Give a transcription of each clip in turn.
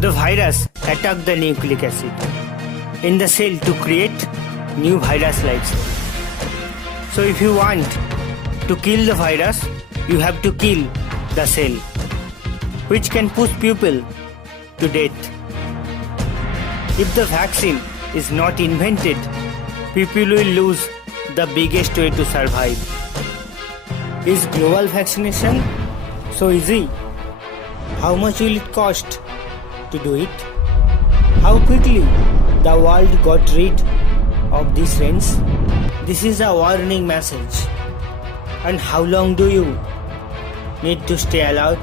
The virus attacked the nucleic acid in the cell to create new virus-like cell. So if you want to kill the virus, you have to kill the cell, which can push people to death. If the vaccine is not invented, people will lose the biggest way to survive. Is global vaccination so easy? How much will it cost to do it? How quickly the world got rid of these strains? This is a warning message. And how long do you need to stay alert?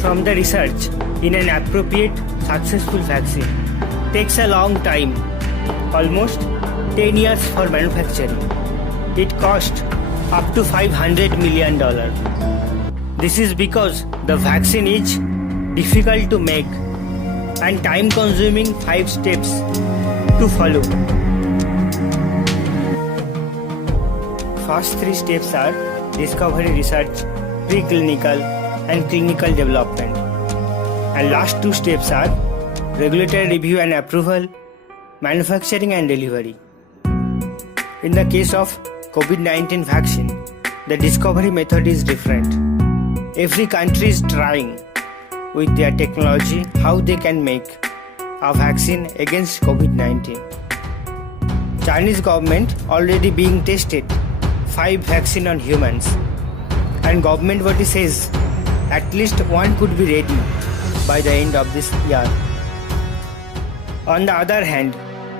From the research in an appropriate, successful vaccine takes a long time, almost 10 years for manufacturing. It costs up to $500 million. This is because the vaccine is difficult to make and time consuming 5 steps to follow. First 3 steps are discovery, research, preclinical and clinical development. And last 2 steps are regulatory review and approval, manufacturing and delivery. In the case of COVID-19 vaccine, the discovery method is different. Every country is trying with their technology how they can make a vaccine against COVID-19. Chinese government already being tested 5 vaccine on humans, and government body says at least one could be ready by the end of this year. On the other hand,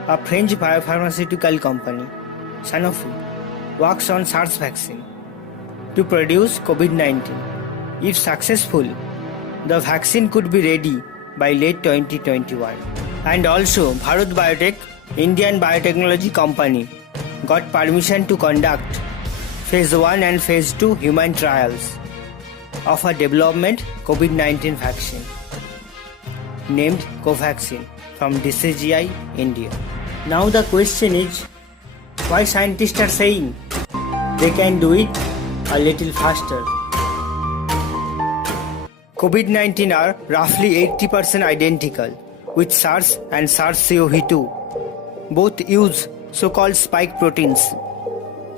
a French biopharmaceutical company, Sanofi, works on SARS vaccine to produce COVID-19. If successful, the vaccine could be ready by late 2021. And also, Bharat Biotech, Indian biotechnology company, got permission to conduct Phase 1 and Phase 2 human trials of a development COVID-19 vaccine named Covaxin from DCGI, India. Now the question is, why scientists are saying they can do it a little faster? COVID-19 are roughly 80% identical with SARS and SARS-CoV-2. Both use so-called spike proteins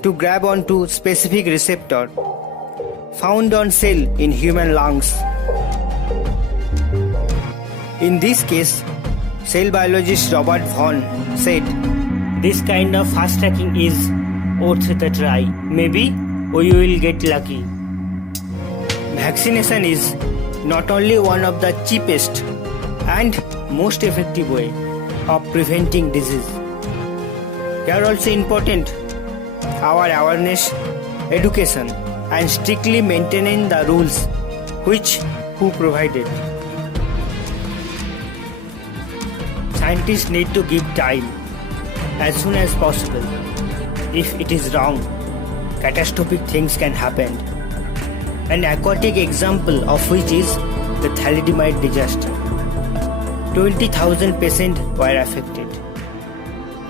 to grab onto specific receptor found on cell in human lungs. In this case, cell biologist Robert Vaughan said, "This kind of fast tracking is worth the try. Maybe we will get lucky." Vaccination is not only one of the cheapest and most effective way of preventing disease. Here also important our awareness, education and strictly maintaining the rules who provided. Scientists need to give time as soon as possible. If it is wrong, catastrophic things can happen. An aquatic example of which is the thalidomide disaster. 20,000 patients were affected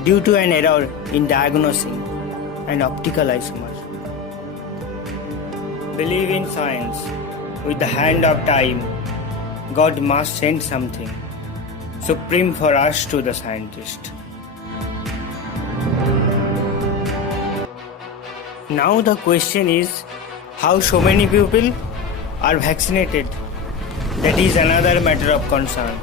due to an error in diagnosing an optical isomer. Believe in science. With the hand of time, God must send something supreme for us to the scientist. Now the question is, how so many people are vaccinated? That is another matter of concern.